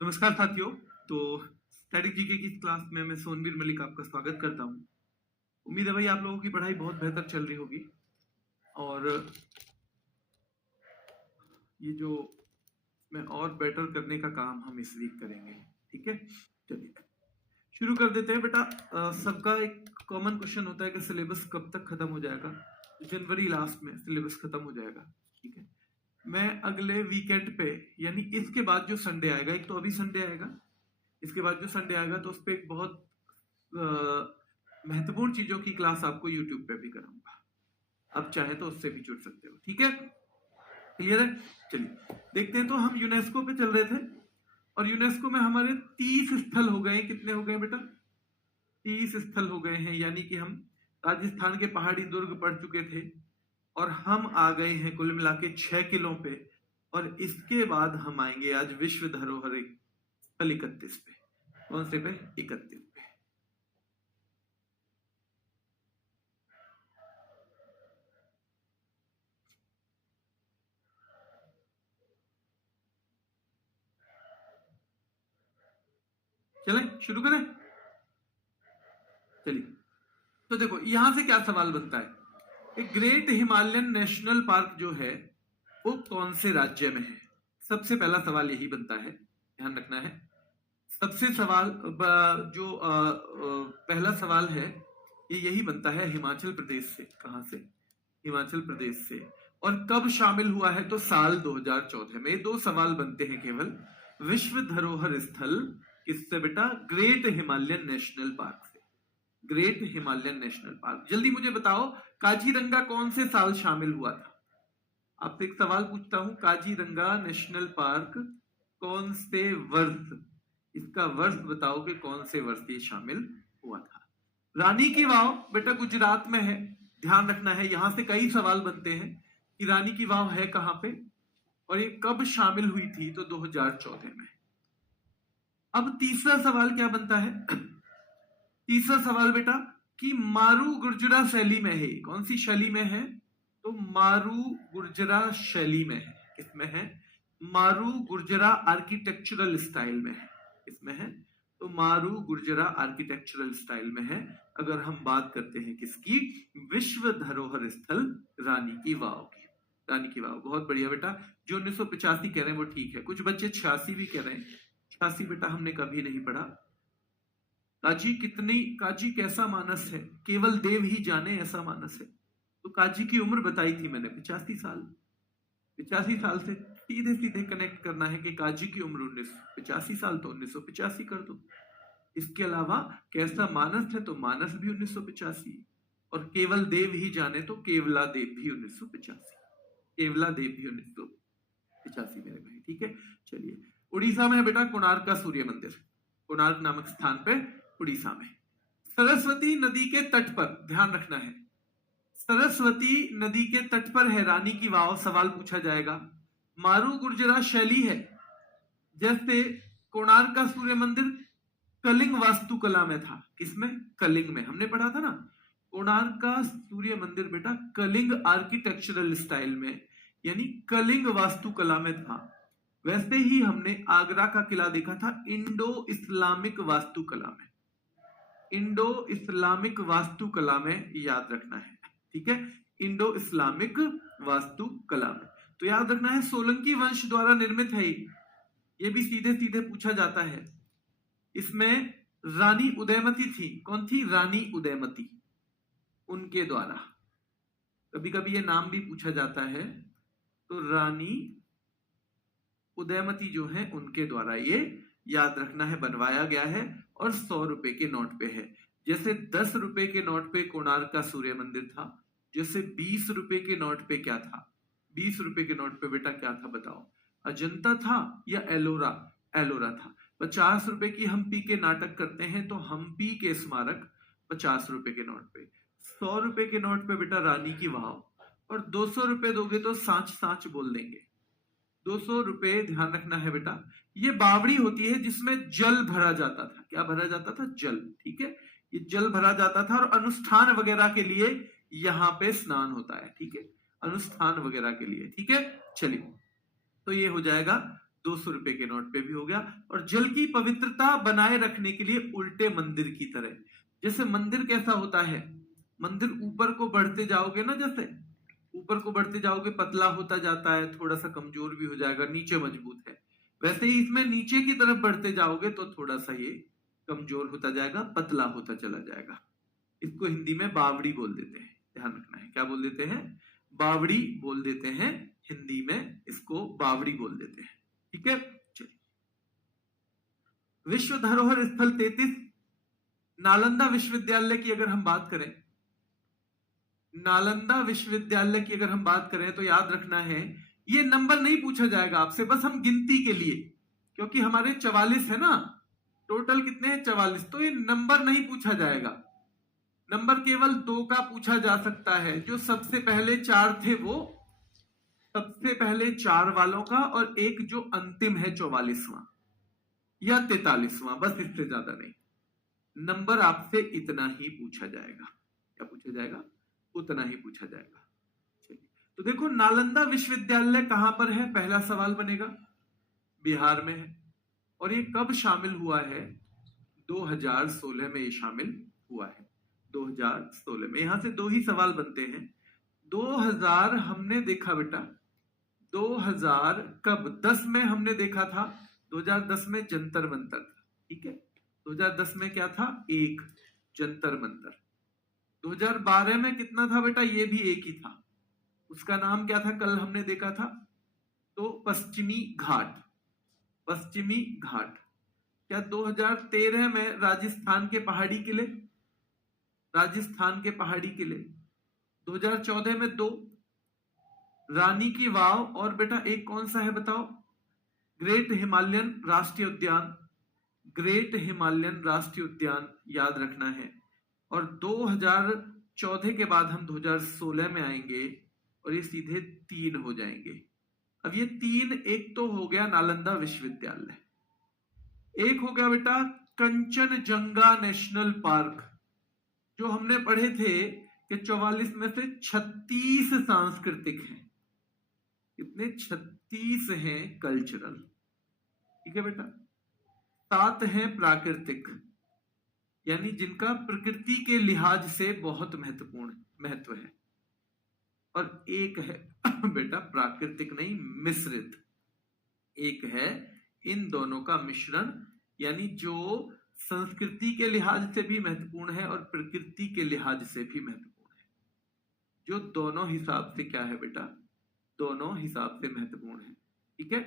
नमस्कार साथियों। तो स्टैटिक जीके की क्लास में मैं सोनवीर मलिक आपका स्वागत करता हूं। उम्मीद है भाई आप लोगों की पढ़ाई बहुत बेहतर चल रही होगी। और ये जो मैं और बेटर करने का काम हम इस वीक करेंगे। ठीक है, चलिए शुरू कर देते हैं बेटा। सबका एक कॉमन क्वेश्चन होता है कि सिलेबस कब तक खत्म हो जाएगा। जनवरी लास्ट में सिलेबस खत्म हो जाएगा। ठीक है, मैं अगले वीकेंड पे यानी इसके बाद जो संडे आएगा, एक तो अभी संडे आएगा, इसके बाद जो संडे आएगा तो उस पर एक बहुत महत्वपूर्ण चीजों की क्लास आपको यूट्यूब पे भी कराऊंगा। अब चाहे तो उससे भी जुड़ सकते हो। ठीक है, क्लियर है। चलिए देखते हैं। तो हम यूनेस्को पे चल रहे थे और यूनेस्को में हमारे 30 स्थल हो गए। कितने हो गए बेटा? 30 स्थल हो गए हैं। यानी कि हम राजस्थान के पहाड़ी दुर्ग पढ़ चुके थे और हम आ गए हैं कुल मिला के 6 किलों पे। और इसके बाद हम आएंगे आज विश्व धरोहर स्थल 31 पे। कौन से पे? 31 पे। चलें शुरू करें। चलिए, तो देखो यहां से क्या सवाल बनता है। एक ग्रेट हिमालयन नेशनल पार्क जो है वो कौन से राज्य में है? सबसे पहला सवाल यही बनता है, ध्यान रखना है। सबसे सवाल जो पहला सवाल है ये यही बनता है हिमाचल प्रदेश से। कहां से? हिमाचल प्रदेश से। और कब शामिल हुआ है? तो साल 2014 में। दो सवाल बनते हैं केवल। विश्व धरोहर स्थल किससे बेटा? ग्रेट हिमालयन नेशनल पार्क से। Great Himalayan national park. जल्दी मुझे बताओ, काजीरंगा कौन से साल शामिल हुआ था? आपसे एक सवाल पूछता हूं, काजीरंगा नेशनल पार्क कौन से वर्ष, इसका वर्ष बताओ कि कौन से वर्ष ये शामिल हुआ था। रानी की वाव बेटा गुजरात में है। ध्यान रखना है, यहां से कई सवाल बनते हैं कि रानी की वाव है कहां पे और ये कब शामिल हुई थी। तो 2014 में। अब तीसरा सवाल क्या बनता है? तीसरा सवाल बेटा कि मारू गुर्जरा शैली में है। कौन सी शैली में है? तो मारू गुर्जरा शैली में है। किसमें है? मारू गुर्जरा आर्किटेक्चरल स्टाइल में है। किसमें है? तो मारू गुर्जरा आर्किटेक्चरल स्टाइल में है। अगर हम बात करते हैं किसकी? विश्व धरोहर स्थल रानी की वाव की। रानी की वाव, बहुत बढ़िया बेटा। जो 1985 कह रहे हैं वो ठीक है, कुछ बच्चे 86 भी कह रहे हैं। 86 बेटा हमने कभी नहीं पढ़ा। काजी कितनी, काजी कैसा मानस है, केवल देव ही जाने ऐसा मानस है। तो काजी की उम्र बताई थी मैंने, 85 साल। 85 साल से सीधे सीधे कनेक्ट करना है कि काजी की उम्र 85 साल, तो 1985 कर दो। इसके अलावा कैसा मानस है, तो मानस भी 1985। और केवल देव ही जाने, तो केवला देव भी 1985। केवला देव भी 1985 मेरे भाई। ठीक है, चलिए। उड़ीसा में है बेटा कोणार्क का सूर्य मंदिर। कोणार्क नामक स्थान पे उड़ीसा में। सरस्वती नदी के तट पर, ध्यान रखना है, सरस्वती नदी के तट पर है रानी की वाव। सवाल पूछा जाएगा। मारू गुर्जरा शैली है। जैसे कोणार्क का सूर्य मंदिर कलिंग वास्तुकला में था। किसमें? कलिंग में। हमने पढ़ा था ना, कोणार्क का सूर्य मंदिर बेटा कलिंग आर्किटेक्चरल स्टाइल में यानी कलिंग वास्तुकला में था। वैसे ही हमने आगरा का किला देखा था इंडो इस्लामिक वास्तुकला में। इंडो इस्लामिक वास्तुकला में, याद रखना है। ठीक है, इंडो इस्लामिक वास्तुकला में। तो याद रखना है सोलंकी वंश द्वारा निर्मित है। ये भी सीधे सीधे पूछा जाता है। इसमें रानी उदयमती थी। कौन थी? रानी उदयमती, उनके द्वारा। कभी कभी ये नाम भी पूछा जाता है। तो रानी उदयमती जो है उनके द्वारा ये, याद रखना है, बनवाया गया है। और 100 रुपए के नोट पे है। जैसे 10 रुपए के नोट पे कोणार्क का सूर्य मंदिर था। जैसे 20 रुपए के नोट पे क्या था? 20 रुपए के नोट पे बेटा क्या था बताओ? अजंता था या एलोरा? एलोरा था। 50 रुपए की हम्पी के नाटक करते हैं तो हम्पी के स्मारक 50 रुपए के नोट पे। 100 रुपए के नोट पे बेटा रानी की वाव। और 200 रुपए दोगे तो सांच सांच बोल देंगे। 200 रुपए, ध्यान रखना है बेटा, ये बावड़ी होती है जिसमें जल भरा जाता था। क्या भरा जाता था? जल। ठीक है, ये जल भरा जाता था और अनुष्ठान वगैरह के लिए यहाँ पे स्नान होता है। ठीक है, अनुष्ठान वगैरह के लिए। ठीक है, चलिए, तो ये हो जाएगा 200 रुपए के नोट पे भी हो गया। और जल की पवित्रता बनाए रखने के लिए उल्टे मंदिर की तरह, जैसे मंदिर कैसा होता है, मंदिर ऊपर को बढ़ते जाओगे ना, जैसे ऊपर को बढ़ते जाओगे पतला होता जाता है, थोड़ा सा कमजोर भी हो जाएगा, नीचे मजबूत है, वैसे ही इसमें नीचे की तरफ बढ़ते जाओगे तो थोड़ा सा ये कमजोर होता जाएगा, पतला होता चला जाएगा। इसको हिंदी में बावड़ी बोल देते हैं, ध्यान रखना है। क्या बोल देते हैं? बावड़ी बोल देते हैं, हिंदी में इसको बावड़ी बोल देते हैं। ठीक है, चलिए। विश्व धरोहर स्थल 33, नालंदा विश्वविद्यालय की अगर हम बात करें, नालंदा विश्वविद्यालय की अगर हम बात करें तो याद रखना है, ये नंबर नहीं पूछा जाएगा आपसे, बस हम गिनती के लिए, क्योंकि हमारे 44 है ना, टोटल कितने हैं? 44, तो ये नंबर नहीं पूछा जाएगा। नंबर केवल 2 का पूछा जा सकता है, जो सबसे पहले 4 थे वो सबसे पहले 4 वालों का, और एक जो अंतिम है 44वां या 43वां, बस इससे ज्यादा नहीं। नंबर आपसे इतना ही पूछा जाएगा। क्या पूछा जाएगा? उतना ही पूछा जाएगा। चलिए, तो देखो नालंदा विश्वविद्यालय कहां पर है? पहला सवाल बनेगा, बिहार में है। और ये कब शामिल हुआ है? 2016 में ये शामिल हुआ है, 2016 में। यहां से 2 ही सवाल बनते हैं। 2000 हमने देखा बेटा, 2000 कब? 10 में हमने देखा था, 2010 में जंतर मंतर था। ठीक है, 2010 में क्या था? एक जंतर मंतर। 2012 में कितना था बेटा? ये भी एक ही था, उसका नाम क्या था? कल हमने देखा था, तो पश्चिमी घाट, पश्चिमी घाट। क्या 2013 में राजस्थान के पहाड़ी किले, राजस्थान के पहाड़ी किले। 2014 में 2 रानी की वाव, और बेटा एक कौन सा है बताओ? ग्रेट हिमालयन राष्ट्रीय उद्यान, ग्रेट हिमालयन राष्ट्रीय उद्यान याद रखना है। और 2014 के बाद हम 2016 में आएंगे और ये सीधे 3 हो जाएंगे। अब ये 3, एक तो हो गया नालंदा विश्वविद्यालय, एक हो गया बेटा कंचनजंगा नेशनल पार्क, जो हमने पढ़े थे कि 44 में से 36 सांस्कृतिक हैं। कितने? 36 हैं कल्चरल। ठीक है बेटा। 7 हैं प्राकृतिक, यानी जिनका प्रकृति के लिहाज से बहुत महत्व है। और एक है बेटा प्राकृतिक नहीं, मिश्रित। एक है इन दोनों का मिश्रण, यानी जो संस्कृति के लिहाज से भी महत्वपूर्ण है और प्रकृति के लिहाज से भी महत्वपूर्ण है, जो दोनों हिसाब से क्या है बेटा? दोनों हिसाब से महत्वपूर्ण है। ठीक है,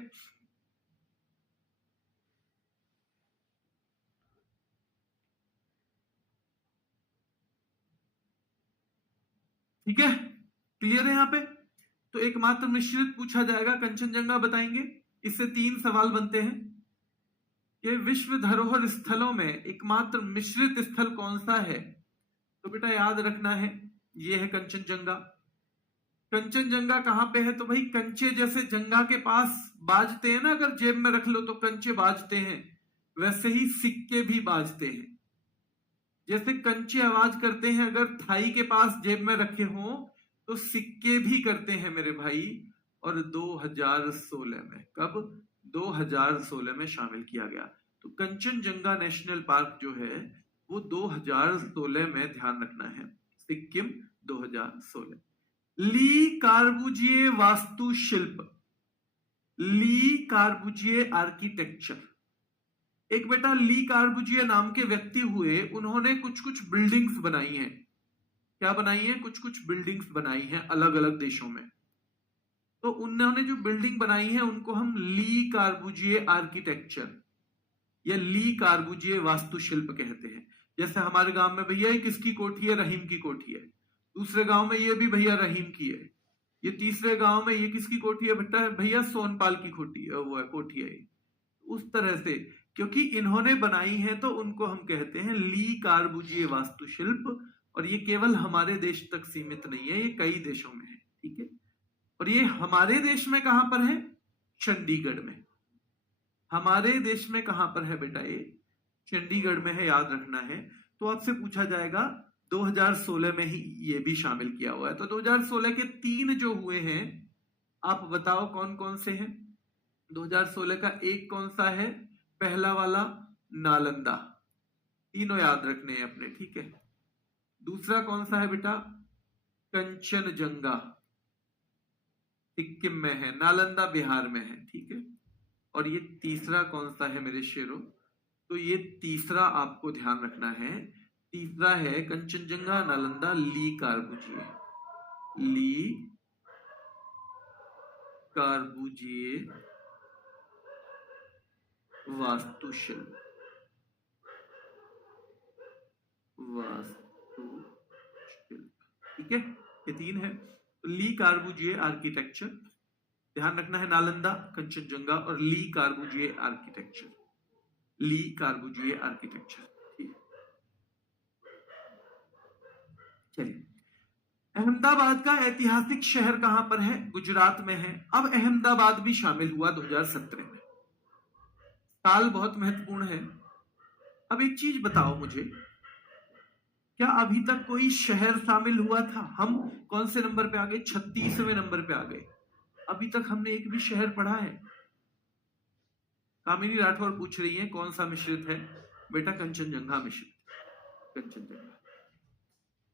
ठीक है, क्लियर है यहां पे? तो एकमात्र मिश्रित पूछा जाएगा, कंचनजंगा बताएंगे। इससे 3 सवाल बनते हैं। ये विश्व धरोहर स्थलों में एकमात्र मिश्रित स्थल कौन सा है? तो बेटा याद रखना है, ये है कंचनजंगा। कंचनजंगा कहां पे है? तो भाई कंचे जैसे जंगा के पास बाजते हैं ना, अगर जेब में रख लो तो कंचे बाजते हैं, वैसे ही सिक्के भी बाजते हैं। जैसे कंचे आवाज करते हैं अगर थाई के पास जेब में रखे हो, तो सिक्के भी करते हैं मेरे भाई। और 2016 में, कब? 2016 में शामिल किया गया। तो कंचनजंगा नेशनल पार्क जो है वो 2016 में, ध्यान रखना है, सिक्किम 2016। ली कार्बुजिए वास्तुशिल्प, ली कार्बुजिए आर्किटेक्चर। एक बेटा ली कार्बुजिए नाम के व्यक्ति हुए, उन्होंने कुछ कुछ बिल्डिंग्स बनाई हैं। क्या बनाई है? कुछ कुछ बिल्डिंग्स बनाई हैं अलग अलग देशों में। तो उन्होंने जो बिल्डिंग बनाई है उनको हम ली कार्बुजिए आर्किटेक्चर या ली कार्बुजिए वास्तुशिल्प कहते हैं। जैसे हमारे गांव में भैया ये किसकी कोठी है? रहीम की कोठी है। दूसरे गांव में ये भी भैया रहीम की है। ये तीसरे गांव में ये किसकी कोठी है? बेटा भैया सोनपाल की कोठी है, वो है कोठी है। उस तरह से, क्योंकि इन्होंने बनाई है तो उनको हम कहते हैं ली कार्बुजिए वास्तुशिल्प। और ये केवल हमारे देश तक सीमित नहीं है, ये कई देशों में है। ठीक है, और ये हमारे देश में कहां पर है? चंडीगढ़ में। हमारे देश में कहां पर है बेटा? ये चंडीगढ़ में है, याद रखना है। तो आपसे पूछा जाएगा 2016 में ही ये भी शामिल किया हुआ है। तो 2016 के 3 जो हुए हैं, आप बताओ कौन कौन से हैं? 2016 का एक कौन सा है? पहला वाला नालंदा, तीनों याद रखने हैं अपने, ठीक है। दूसरा कौन सा है बेटा? कंचनजंगा, सिक्किम में है, नालंदा बिहार में है, ठीक है। और ये तीसरा कौन सा है मेरे शेरों? तो ये तीसरा आपको ध्यान रखना है, तीसरा है कंचनजंगा, नालंदा, ली कार्बुजिए, ली कार्बुजिए वास्तुशिल्प, वास्तुशिल्प, ठीक है। ये तीन है। तो ली कार्बुजिए आर्किटेक्चर, ध्यान रखना है, नालंदा, कंचनजंगा और ली कार्बुजिए आर्किटेक्चर, ली कार्बुजिए आर्किटेक्चर, ठीक। चलिए, अहमदाबाद का ऐतिहासिक शहर कहां पर है? गुजरात में है। अब अहमदाबाद भी शामिल हुआ 2017 में, साल बहुत महत्वपूर्ण है। अब एक चीज बताओ मुझे, क्या अभी तक कोई शहर शामिल हुआ था? हम कौन से नंबर पे आ गए? 36वें नंबर पे आ गए। अभी तक हमने एक भी शहर पढ़ा है? कामिनी राठौर पूछ रही है कौन सा मिश्रित है? बेटा कंचनजंगा मिश्रित, कंचनजंगा।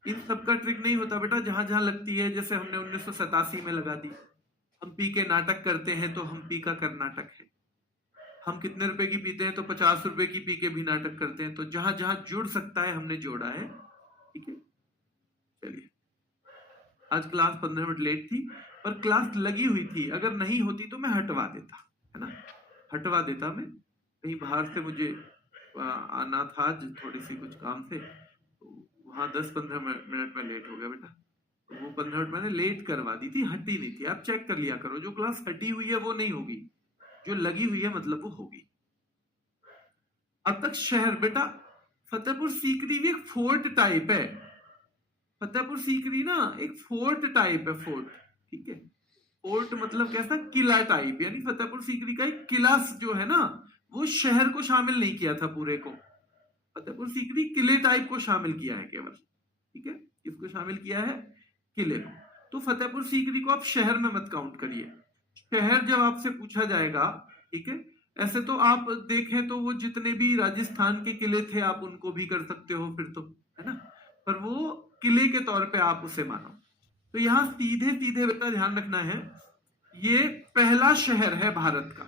इन सबका ट्रिक नहीं होता बेटा, जहां जहां लगती है, जैसे हमने 1987 में लगा दी। हम्पी के नाटक करते हैं तो हम्पी का कर्नाटक है। हम कितने रुपए की पीते हैं? तो 50 रुपए की पी के भी नाटक करते हैं। तो जहां जहां जुड़ सकता है हमने जोड़ा है, ठीक है। चलिए, आज क्लास 15 मिनट लेट थी, पर क्लास लगी हुई थी, अगर नहीं होती तो मैं हटवा देता, है ना, हटवा देता। मैं कहीं बाहर से मुझे आना था, थोड़ी सी कुछ काम से, तो वहां 10-15 मिनट में लेट हो गया बेटा। तो वो 15 मिनट मैंने लेट करवा दी थी, हटी नहीं थी। आप चेक कर लिया करो, जो क्लास हटी हुई है वो नहीं होगी, जो लगी हुई है मतलब वो होगी। अब तक शहर बेटा, फतेहपुर सीकरी भी एक फोर्ट टाइप है। फतेहपुर सीकरी ना एक फोर्ट टाइप है, फोर्ट, ठीक है। फोर्ट मतलब कैसा? किला टाइप, यानी फतेहपुर सीकरी का एक किला जो है ना, वो शहर को शामिल नहीं किया था पूरे को। फतेहपुर सीकरी किले टाइप को शामिल किया है केवल, ठीक है। किसको शामिल किया है? किले को। तो फतेहपुर सीकरी को आप शहर में मत काउंट करिए। शहर जब आपसे पूछा जाएगा, ठीक है, ऐसे तो आप देखें तो वो जितने भी राजस्थान के किले थे आप उनको भी कर सकते हो फिर तो, है ना, पर वो किले के तौर पे आप उसे मानो। तो यहां सीधे सीधे बेटा ध्यान रखना है, ये पहला शहर है भारत का।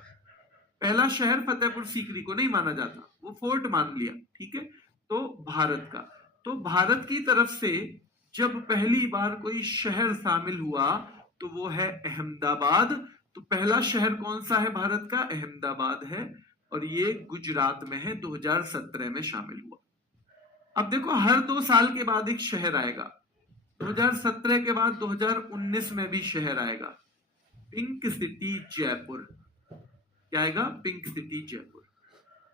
पहला शहर फतेहपुर सीकरी को नहीं माना जाता, वो फोर्ट मान लिया, ठीक है। तो भारत का, तो भारत की तरफ से जब पहली बार कोई शहर शामिल हुआ तो वो है अहमदाबाद। तो पहला शहर कौन सा है भारत का? अहमदाबाद है, और ये गुजरात में है, 2017 में शामिल हुआ। अब देखो, हर 2 साल के बाद एक शहर आएगा। 2017 के बाद 2019 में भी शहर आएगा, पिंक सिटी जयपुर। क्या आएगा? Pink city Jaipur.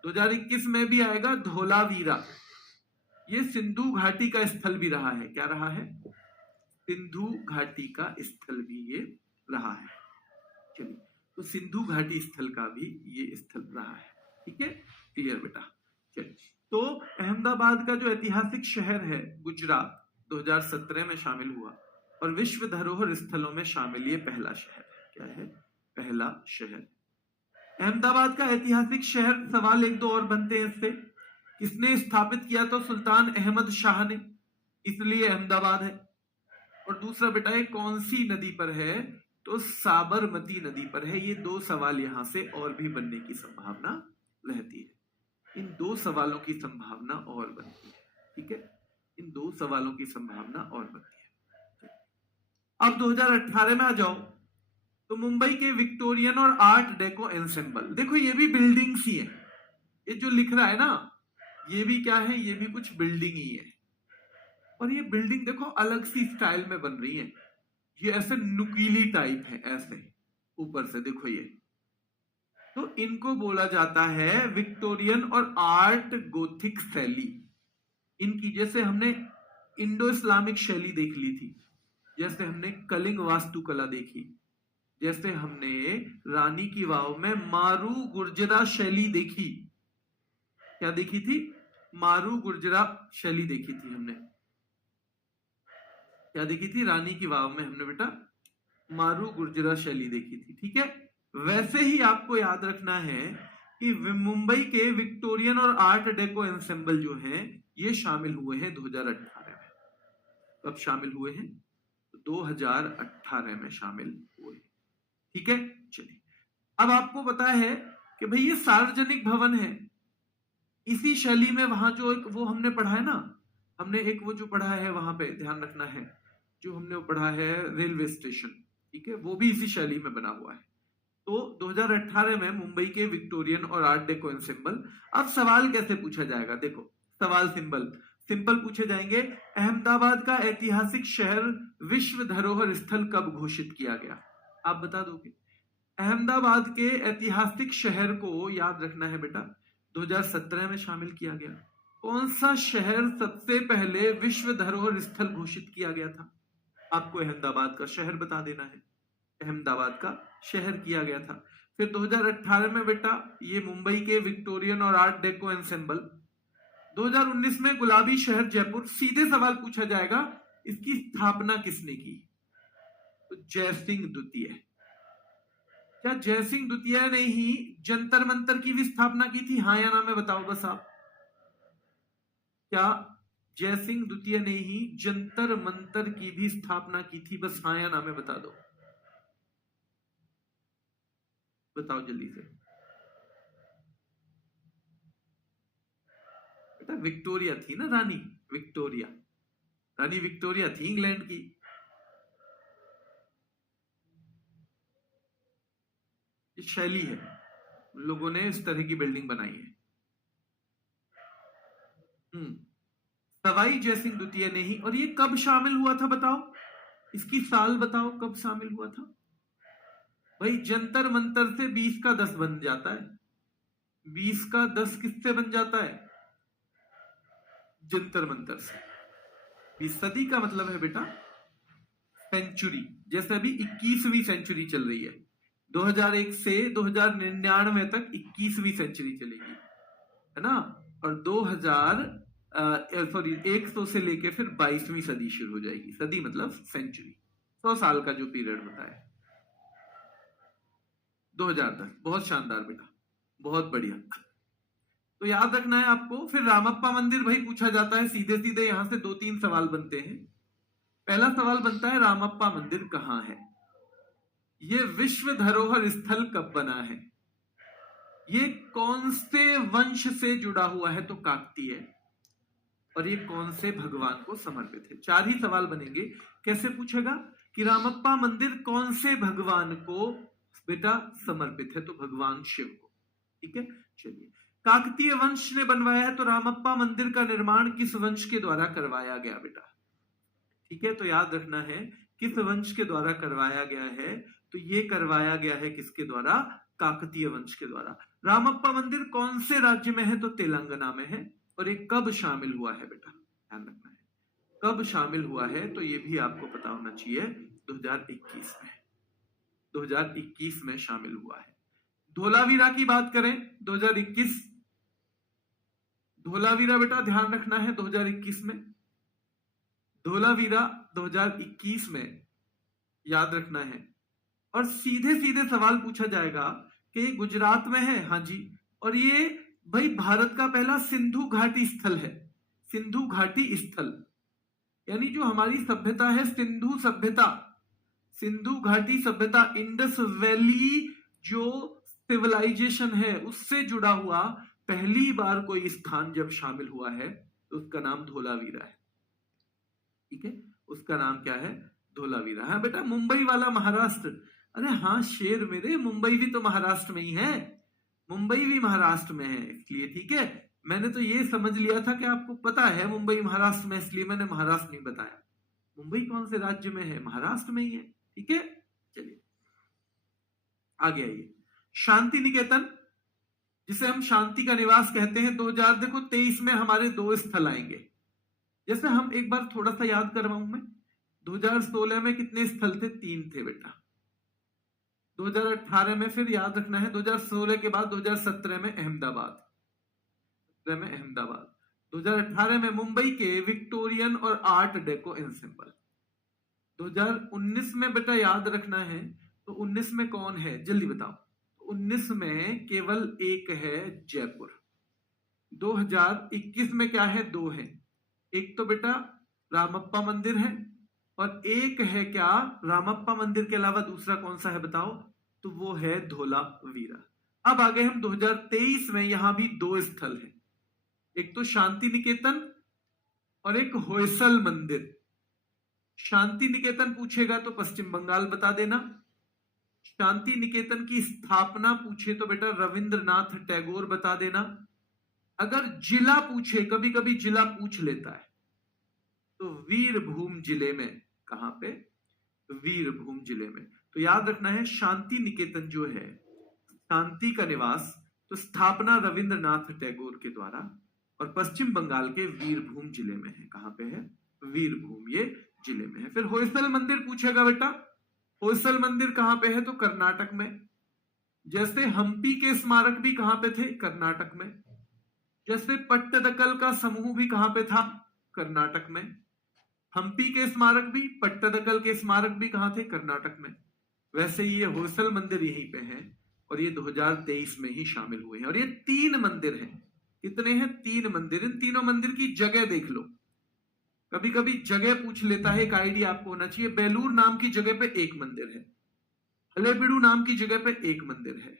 2021 में भी आएगा धोलावीरा, ये सिंधु घाटी का स्थल भी रहा है। क्या रहा है? सिंधु घाटी का स्थल भी ये रहा है। चलिए, तो सिंधु घाटी स्थल का भी ये स्थल रहा है, ठीक है, क्लियर बेटा। चलिए, तो अहमदाबाद का जो ऐतिहासिक शहर है गुजरात, 2017 में शामिल हुआ, और विश्व धरोहर स्थलों में शामिल ये पहला शहर है। क्या है? पहला शहर। अहमदाबाद का ऐतिहासिक शहर, सवाल एक दो और बनते हैं इससे। किसने स्थापित किया? तो सुल्तान अहमद शाह ने, इसलिए अहमदाबाद है। और दूसरा बेटा है कौन सी नदी पर है? तो साबरमती नदी पर है। ये 2 सवाल यहां से और भी बनने की संभावना रहती है। इन 2 सवालों की संभावना और बनती है, ठीक है, इन 2 सवालों की संभावना और बनती है। अब 2018 में आ जाओ, तो मुंबई के विक्टोरियन और आर्ट डेको एंसेंबल, देखो ये भी बिल्डिंग्स ही है। ये जो लिख रहा है ना, ये भी क्या है? ये भी कुछ बिल्डिंग ही है। और ये बिल्डिंग देखो अलग सी स्टाइल में बन रही है, ये ऐसे नुकीली टाइप है, ऐसे ऊपर से देखो ये। तो इनको बोला जाता है विक्टोरियन और आर्ट गोथिक शैली। इनकी, जैसे हमने इंडो इस्लामिक शैली देख ली थी, जैसे हमने कलिंग वास्तुकला देखी, जैसे हमने रानी की वाव में मारू गुर्जरा शैली देखी। क्या देखी थी? मारू गुर्जरा शैली देखी थी हमने। क्या देखी थी? रानी की वाव में हमने बेटा मारू गुर्जरा शैली देखी थी, ठीक है। वैसे ही आपको याद रखना है कि मुंबई के विक्टोरियन और आर्ट डेको एंसेंबल जो हैं ये शामिल हुए हैं 2018 में। कब शामिल हुए हैं? 2018 में शामिल हुए। ठीक है, चलिए अब आपको पता है कि भाई ये सार्वजनिक भवन है। इसी शैली में वहां जो एक वो हमने पढ़ा है ना, हमने एक वो जो पढ़ा है वहां पे ध्यान रखना है, जो हमने वो पढ़ा है रेलवे स्टेशन, ठीक है, वो भी इसी शैली में बना हुआ है। तो 2018 में मुंबई के विक्टोरियन और आर्ट डेको एंसेंबल। अब सवाल कैसे पूछा जाएगा? देखो सवाल सिंपल पूछे जाएंगे। अहमदाबाद का ऐतिहासिक शहर विश्व धरोहर स्थल कब घोषित किया गया? आप बता दोगे। अहमदाबाद के ऐतिहासिक शहर को याद रखना है बेटा, 2017 में शामिल किया गया। कौन सा शहर सबसे पहले विश्व धरोहर स्थल घोषित किया गया था? आपको अहमदाबाद का शहर बता देना है। अहमदाबाद का शहर किया गया था। फिर 2018 में बेटा ये मुंबई के विक्टोरियन और आर्ट डेको एंसेंबल। 2019 में गुलाबी शहर जयपुर। सीधे सवाल पूछा जाएगा इसकी स्थापना किसने की? तो जयसिंह द्वितीय। क्या जयसिंह द्वितीय ने ही जंतर मंतर की भी स्थापना की थी? हाँ या ना में बताओ बस आप। क्या जयसिंह द्वितीय ने ही जंतर मंतर की भी स्थापना की थी? बस हाँ या ना में बता दो, बताओ जल्दी से। बेटा विक्टोरिया थी ना, रानी विक्टोरिया, रानी विक्टोरिया थी इंग्लैंड की। शैली है, लोगों ने इस तरह की बिल्डिंग बनाई है। सवाई जयसिंह द्वितीय ने ही। और ये कब शामिल हुआ था बताओ, इसकी साल बताओ कब शामिल हुआ था? भाई जंतर मंतर से 20 का 10 बन जाता है। 20 का 10 किससे बन जाता है? जंतर मंतर से। 20 सदी का मतलब है बेटा सेंचुरी। जैसे अभी 21वीं सेंचुरी चल रही है, 2001 से 2099 तक 21वीं सेंचुरी चलेगी, है ना। और 100 से लेके फिर 22वीं सदी शुरू हो जाएगी। सदी मतलब सेंचुरी, 100 साल का जो पीरियड होता है। 2010। बहुत शानदार बेटा, बहुत बढ़िया। तो याद रखना है आपको। फिर रामप्पा मंदिर भाई पूछा जाता है सीधे सीधे, यहां से 2-3 सवाल बनते हैं। पहला सवाल बनता है रामप्पा मंदिर कहां है? ये विश्व धरोहर स्थल कब बना है? ये कौन से वंश से जुड़ा हुआ है? तो काकतीय। और ये कौन से भगवान को समर्पित है? 4 ही सवाल बनेंगे। कैसे पूछेगा कि रामप्पा मंदिर कौन से भगवान को बेटा समर्पित है? तो भगवान शिव को। ठीक है, चलिए। काकतीय वंश ने बनवाया है, तो रामप्पा मंदिर का निर्माण किस वंश के द्वारा करवाया गया बेटा? ठीक है, तो याद रखना है किस वंश के द्वारा करवाया गया है। तो ये करवाया गया है किसके द्वारा? काकतीय वंश के द्वारा। रामप्पा मंदिर कौन से राज्य में है? तो तेलंगाना में है। और ये कब शामिल हुआ है बेटा? ध्यान रखना है कब शामिल हुआ है, तो ये भी आपको पता होना चाहिए। 2021 में, 2021 में शामिल हुआ है। धोलावीरा की बात करें 2021, धोलावीरा बेटा ध्यान रखना है 2021 में, धोलावीरा 2021 में याद रखना है। और सीधे सीधे सवाल पूछा जाएगा कि गुजरात में है। हाँ जी। और ये भाई भारत का पहला सिंधु घाटी स्थल है। सिंधु घाटी स्थल यानी जो हमारी सभ्यता है सिंधु सभ्यता, सिंधु घाटी सभ्यता, इंडस वैली जो सिविलाइजेशन है उससे जुड़ा हुआ पहली बार कोई स्थान जब शामिल हुआ है तो उसका नाम धोलावीरा है। ठीक है, उसका नाम क्या है? धोलावीरा। हाँ बेटा मुंबई वाला महाराष्ट्र। अरे हाँ शेर मेरे, मुंबई भी तो महाराष्ट्र में ही है, मुंबई भी महाराष्ट्र में है इसलिए। ठीक है, मैंने तो ये समझ लिया था कि आपको पता है मुंबई महाराष्ट्र में, इसलिए मैंने महाराष्ट्र नहीं बताया। मुंबई कौन से राज्य में है? महाराष्ट्र में ही है। ठीक है, चलिए आगे आइए। शांति निकेतन, जिसे हम शांति का निवास कहते हैं, 2023 में हमारे 2 स्थल आएंगे। जैसे हम एक बार थोड़ा सा याद करवाऊं मैं, 2016 में कितने स्थल थे? 3 थे बेटा। 2018 में फिर याद रखना है 2016 के बाद 2017 में अहमदाबाद, 2018 में मुंबई के विक्टोरियन और आर्ट डेको एंसेंबल। 2019 में बेटा याद रखना है, तो 19 में कौन है जल्दी बताओ? 19 में केवल एक है जयपुर, 2021 में क्या है, दो है। एक तो बेटा रामप्पा मंदिर है और एक है क्या, रामप्पा मंदिर के अलावा दूसरा कौन सा है बताओ, तो वो है धोलावीरा। अब आ गए हम 2023 में, यहां भी दो स्थल है, एक तो शांति निकेतन और एक होयसल मंदिर। शांति निकेतन पूछेगा तो पश्चिम बंगाल बता देना, शांति निकेतन की स्थापना पूछे तो बेटा रविंद्रनाथ टैगोर बता देना। अगर जिला पूछे, कभी कभी जिला पूछ लेता है, तो वीरभूम जिले में, कहां पे, वीरभूम जिले में। तो याद रखना है शांति निकेतन जो है, शांति का निवास, तो स्थापना रविंद्रनाथ टैगोर के द्वारा, और पश्चिम बंगाल के वीरभूम जिले में है। कहां पे है, वीरभूम, ये जिले में है। फिर होयसल मंदिर पूछेगा बेटा, होयसल मंदिर कहां पे है, तो कर्नाटक में। जैसे हम्पी के स्मारक भी कहां पे थे, कर्नाटक में। जैसे पट्टदकल का समूह भी कहां पे था, कर्नाटक में। हम्पी के स्मारक भी, पट्टदकल के स्मारक भी कहां थे, कर्नाटक में। वैसे ही ये होयसल मंदिर यहीं पे है और ये 2023 में ही शामिल हुए हैं। और ये 3 मंदिर हैं। कितने हैं, 3 मंदिर। इन तीनों मंदिर की जगह देख लो, कभी कभी जगह पूछ लेता है, एक आइडिया आपको होना चाहिए। बेलूर नाम की जगह पे एक मंदिर है, हलेबीडु नाम की जगह पे एक मंदिर है,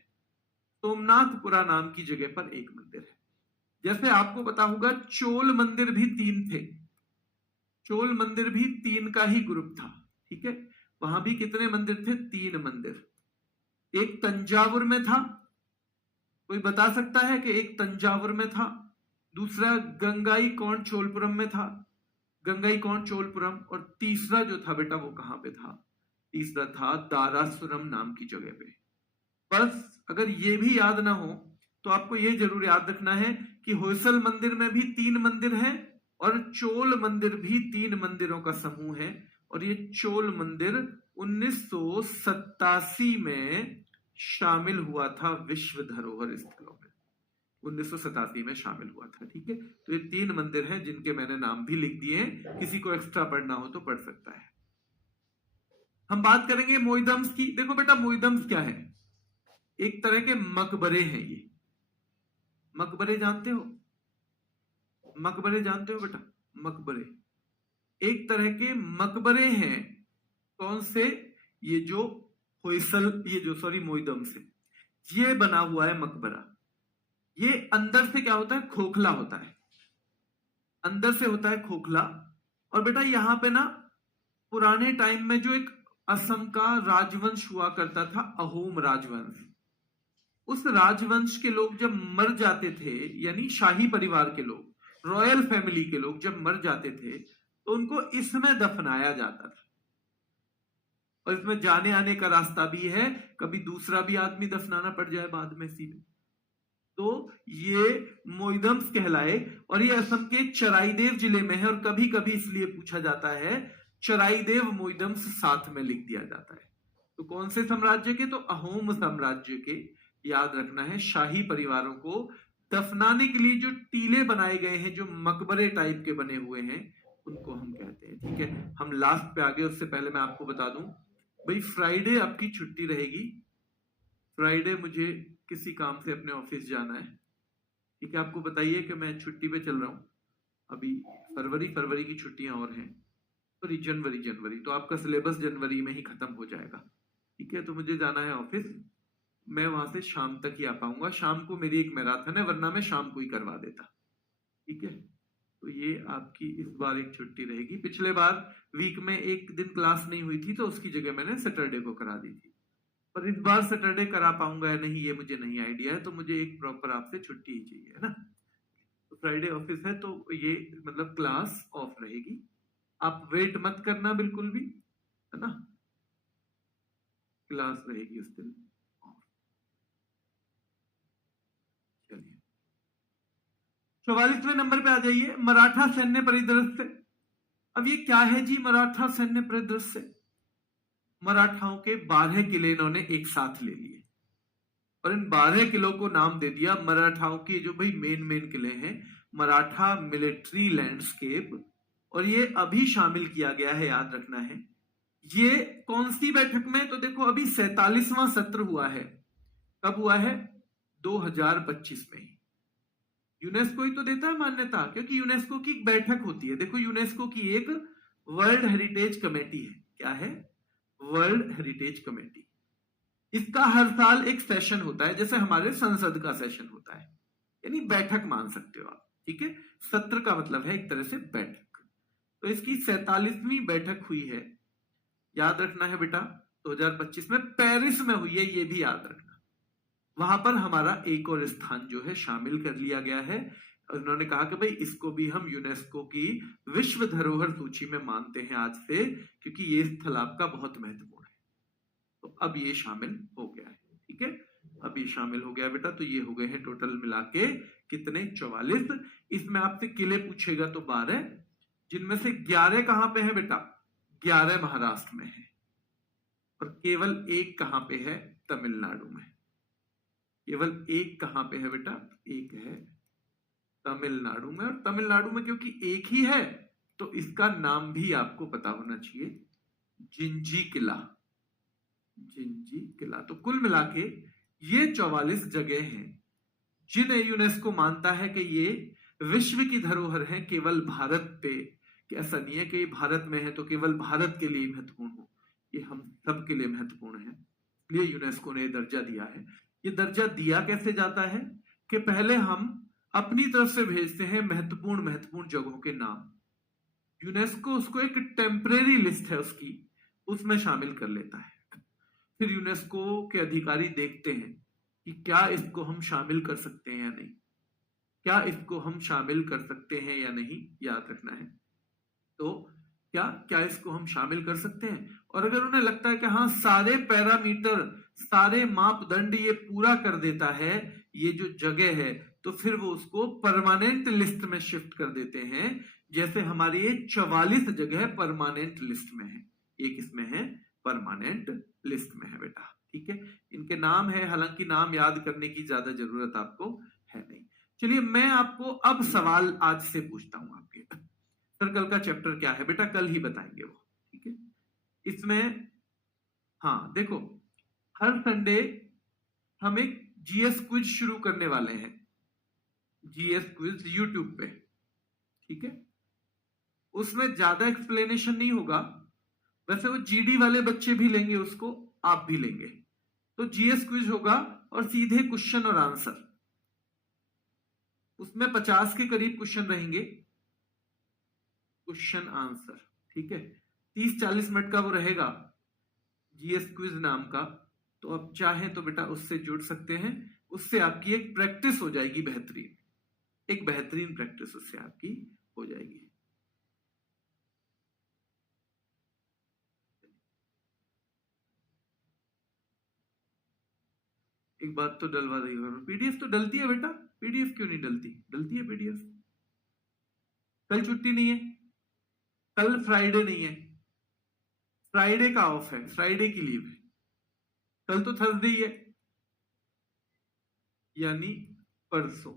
सोमनाथपुरा नाम की जगह पर एक मंदिर है। जैसे आपको पता होगा चोल मंदिर भी 3 थे, चोल मंदिर भी 3 का ही ग्रुप था, ठीक है। वहां भी कितने मंदिर थे, 3 मंदिर। एक तंजावुर में था, कोई बता सकता है कि एक तंजावुर में था, दूसरा गंगाईकोंड चोलपुरम में था, गंगाईकोंड चोलपुरम, और तीसरा जो था बेटा वो कहां पे था, तीसरा था दारासुरम नाम की जगह पे। बस अगर ये भी याद ना हो तो आपको ये जरूर याद रखना है कि होयसल मंदिर में भी 3 मंदिर हैं और चोल मंदिर भी 3 मंदिरों का समूह है। और ये चोल मंदिर 1987 में शामिल हुआ था विश्व धरोहर स्थलों में, 1987 में शामिल हुआ था, ठीक है। तो ये 3 मंदिर हैं जिनके मैंने नाम भी लिख दिए हैं, किसी को एक्स्ट्रा पढ़ना हो तो पढ़ सकता है। हम बात करेंगे मोइदम्स की। देखो बेटा मोइदम्स क्या है, एक तरह के मकबरे हैं ये। मकबरे जानते हो, मकबरे जानते हो बेटा, मकबरे एक तरह के मकबरे हैं। कौन से, ये जो होयसल, ये जो सॉरी मोइदम से ये बना हुआ है मकबरा। ये अंदर से क्या होता है, खोखला होता है, अंदर से होता है खोखला। और बेटा यहां पे ना पुराने टाइम में जो एक असम का राजवंश हुआ करता था, अहोम राजवंश, उस राजवंश के लोग जब मर जाते थे, यानी शाही परिवार के लोग, रॉयल फैमिली के लोग जब मर जाते थे तो उनको इसमें दफनाया जाता था। और इसमें जाने आने का रास्ता भी है, कभी दूसरा भी आदमी दफनाना पड़ जाए बाद में सीधे, तो ये मोइदम्स कहलाए। और ये असम के चराईदेव जिले में है, और कभी कभी इसलिए पूछा जाता है चराईदेव मोइदम्स साथ में लिख दिया जाता है। तो कौन से साम्राज्य के, तो अहोम साम्राज्य के। याद रखना है शाही परिवारों को दफनाने के लिए जो टीले बनाए गए हैं, जो मकबरे टाइप के बने हुए हैं, उनको हम कहते हैं, ठीक है। हम लास्ट पे आ गए, उससे पहले मैं आपको बता दूं भाई, फ्राइडे आपकी छुट्टी रहेगी। फ्राइडे मुझे किसी काम से अपने ऑफिस जाना है, ठीक है। आपको बताइए कि मैं छुट्टी पे चल रहा हूँ अभी, फरवरी की छुट्टियां और हैं, सॉरी जनवरी, तो आपका सिलेबस जनवरी में ही खत्म हो जाएगा, ठीक है। तो मुझे जाना है ऑफिस, मैं वहां से शाम तक ही आ पाऊंगा। शाम को मेरी एक मैराथन है, वरना मैं शाम को ही करवा देता, ठीक है। तो ये आपकी इस बार एक छुट्टी रहेगी। पिछले बार वीक में एक दिन क्लास नहीं हुई थी, तो उसकी जगह मैंने सैटरडे को करा दी थी। पर इस बार सैटरडे करा पाऊंगा या नहीं ये मुझे नहीं आइडिया है, तो मुझे एक प्रॉपर आपसे छुट्टी ही चाहिए, है ना। तो फ्राइडे ऑफिस है, तो ये मतलब क्लास ऑफ रहेगी। आप वेट मत करना बिल्कुल भी, है ना, क्लास रहेगी उस दिन। 44वें नंबर पे आ जाइए, मराठा सैन्य परिदृश्य। अब ये क्या है जी, मराठा सैन्य परिदृश्य? मराठाओं के 12 किले इन्होंने एक साथ ले लिए और इन 12 किलों को नाम दे दिया मराठाओं के जो भाई मेन किले हैं, मराठा मिलिट्री लैंडस्केप। और ये अभी शामिल किया गया है, याद रखना है। ये कौन सी बैठक में, तो देखो अभी 47वां सत्र हुआ है, कब हुआ है? 2025 में ही। यूनेस्को ही तो देता है मान्यता, क्योंकि यूनेस्को की एक बैठक होती है। देखो, यूनेस्को की एक वर्ल्ड हेरिटेज कमेटी है। क्या है? World heritage committee. इसका हर साल एक सेशन होता है, जैसे हमारे संसद का सेशन होता है, यानी बैठक मान सकते हो आप। ठीक है, सत्र का मतलब है एक तरह से बैठक। तो इसकी 47वीं बैठक हुई है, याद रखना है बेटा। 2025 में पेरिस में हुई है, ये भी याद रखना। वहां पर हमारा एक और स्थान जो है शामिल कर लिया गया है। उन्होंने कहा कि भाई इसको भी हम यूनेस्को की विश्व धरोहर सूची में मानते हैं आज से, क्योंकि ये स्थल आपका बहुत महत्वपूर्ण है। तो अब ये शामिल हो गया है। ठीक है, अब ये शामिल हो गया बेटा। तो ये हो गए हैं टोटल मिला के कितने? 44। इसमें आपसे किले पूछेगा तो 12, जिनमें से 11 कहां पे है बेटा? 11 महाराष्ट्र में है, और केवल एक कहां पे है? तमिलनाडु में। केवल एक कहां पे है बेटा? एक है तमिलनाडु में। और तमिलनाडु में क्योंकि एक ही है, तो इसका नाम भी आपको पता होना चाहिए, जिंजी किला। जिंजी किला। तो कुल मिला के ये 44 जगह हैं जिन्हें यूनेस्को मानता है कि ये विश्व की धरोहर है। केवल भारत पे, कि ऐसा नहीं है कि भारत में है तो केवल भारत के लिए महत्वपूर्ण हो, ये हम सब के लिए महत्वपूर्ण है। इसलिए यूनेस्को ने दर्जा दिया है। ये दर्जा दिया कैसे जाता है कि पहले हम अपनी तरफ से भेजते हैं महत्वपूर्ण जगहों के नाम। यूनेस्को उसको एक टेम्परेरी लिस्ट है उसकी, उसमें शामिल कर लेता है। फिर यूनेस्को के अधिकारी देखते हैं कि क्या इसको हम शामिल कर सकते हैं या नहीं, क्या इसको हम शामिल कर सकते हैं या नहीं, याद रखना है। तो क्या इसको हम शामिल कर सकते हैं? और अगर उन्हें लगता है कि हाँ, सारे पैरामीटर, सारे मापदंड ये पूरा कर देता है ये जो जगह है, तो फिर वो उसको परमानेंट लिस्ट में शिफ्ट कर देते हैं। जैसे हमारी ये 44 जगह परमानेंट लिस्ट में है, एक इसमें है परमानेंट लिस्ट में है बेटा। ठीक है, इनके नाम है, हालांकि नाम याद करने की ज्यादा जरूरत आपको है नहीं। चलिए, मैं आपको अब सवाल आज से पूछता हूं आपके। सर्कल का चैप्टर क्या है बेटा? कल ही बताएंगे वो। ठीक है, इसमें हाँ देखो, हर संडे हम एक जीएस क्विज शुरू करने वाले हैं, जीएस क्विज यूट्यूब पे। ठीक है, उसमें ज्यादा एक्सप्लेनेशन नहीं होगा, वैसे वो जीडी वाले बच्चे भी लेंगे उसको, आप भी लेंगे। तो जीएस क्विज होगा और सीधे क्वेश्चन और आंसर। उसमें 50 के करीब क्वेश्चन रहेंगे, क्वेश्चन आंसर। ठीक है, 30-40 मिनट का वो रहेगा जीएस क्विज नाम का। तो आप चाहें तो बेटा उससे जुड़ सकते हैं, उससे आपकी एक प्रैक्टिस हो जाएगी बेहतरीन, एक बेहतरीन प्रैक्टिस उससे आपकी हो जाएगी। एक बात तो डलवा दी, पीडीएफ तो डलती है बेटा, पीडीएफ क्यों नहीं डलती? डलती है पीडीएफ। कल छुट्टी नहीं है, कल फ्राइडे नहीं है, फ्राइडे का ऑफ है, फ्राइडे की लीव है। कल तो थर्सडे ही है, यानी परसों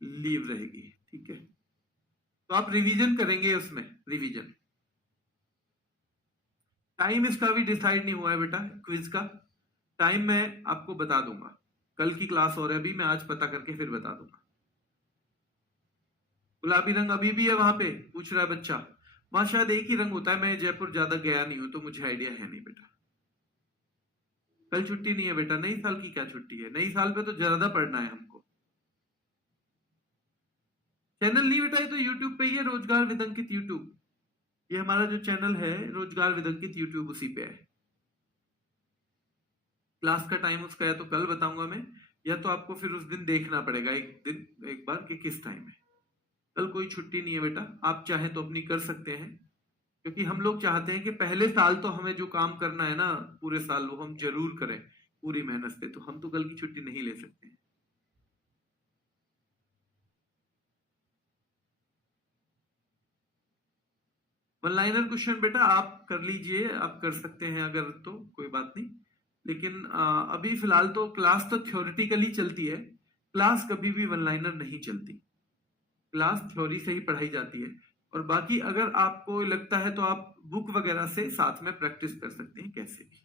लीव रहेगी। ठीक है, तो आप रिवीजन करेंगे, उसमें रिवीजन। टाइम इसका भी डिसाइड नहीं हुआ है बेटा, क्विज का टाइम मैं आपको बता दूंगा। कल की क्लास और है, अभी मैं आज पता करके फिर बता दूंगा। गुलाबी रंग अभी भी है वहां पे, पूछ रहा है बच्चा। वहां शायद एक ही रंग होता है, मैं जयपुर ज्यादा गया नहीं हूं तो मुझे आइडिया है नहीं बेटा। कल छुट्टी नहीं है बेटा, नई साल की क्या छुट्टी है? नई साल पे तो ज्यादा पढ़ना है हमको। चैनल नहीं बेटा, ये तो यूट्यूब पे ही है, रोजगार विद अंकित यूट्यूब। ये हमारा जो चैनल है रोजगार विद अंकित यूट्यूब, उसी पे है। क्लास का टाइम उसका या तो कल बताऊंगा मैं, या तो आपको फिर उस दिन देखना पड़ेगा एक दिन एक बार कि किस टाइम है। कल कोई छुट्टी नहीं है बेटा, आप चाहें तो अपनी कर सकते हैं, क्योंकि हम लोग चाहते हैं कि पहले साल तो हमें जो काम करना है ना पूरे साल, वो हम जरूर करें पूरी मेहनत से। तो हम तो कल की छुट्टी नहीं ले सकते हैं। वन लाइनर क्वेश्चन बेटा आप कर लीजिए, आप कर सकते हैं अगर, तो कोई बात नहीं। लेकिन अभी फिलहाल तो क्लास तो थ्योरेटिकली चलती है, क्लास कभी भी वन लाइनर नहीं चलती। क्लास थ्योरी से ही पढ़ाई जाती है, और बाकी अगर आपको लगता है तो आप बुक वगैरह से साथ में प्रैक्टिस कर सकते हैं कैसे भी।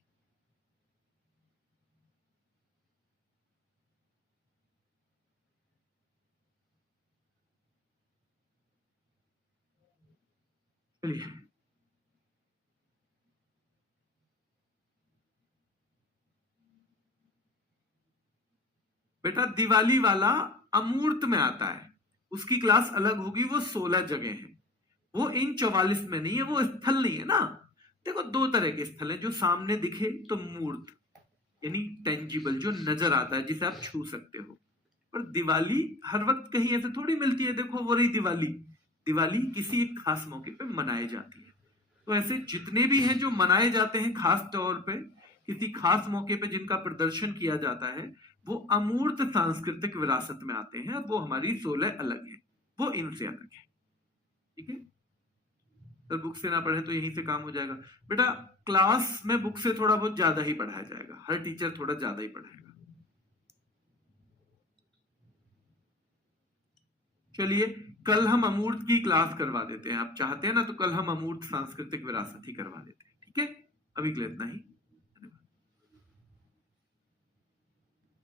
चलिए, बेटा दिवाली वाला अमूर्त में आता है, उसकी क्लास अलग होगी, वो 16 जगह है, वो इन 44 में नहीं है, वो स्थल नहीं है ना। देखो दो तरह के स्थल हैं, जो सामने दिखे तो मूर्त यानी टेंजिबल, जो नजर आता है, जिसे आप छू सकते हो। पर दिवाली हर वक्त कहीं ऐसे थोड़ी मिलती है। देखो वो रही दिवाली, दिवाली किसी एक खास मौके पे मनाई जाती है। तो ऐसे जितने भी हैं जो मनाए जाते हैं खास तौर पे, किसी खास मौके पे जिनका प्रदर्शन किया जाता है, वो अमूर्त सांस्कृतिक विरासत में आते हैं। वो हमारी 16 अलग है, वो इनसे अलग है। ठीक है, तो बुक से ना पढ़े तो यहीं से काम हो जाएगा। बेटा क्लास में बुक से थोड़ा बहुत ज्यादा ही पढ़ाया जाएगा, हर टीचर थोड़ा ज्यादा ही पढ़ाएगा। चलिए, कल हम अमूर्त की क्लास करवा देते हैं, आप चाहते हैं ना तो कल हम अमूर्त सांस्कृतिक विरासत ही करवा देते हैं। ठीक है, अभी के लिए इतना ही।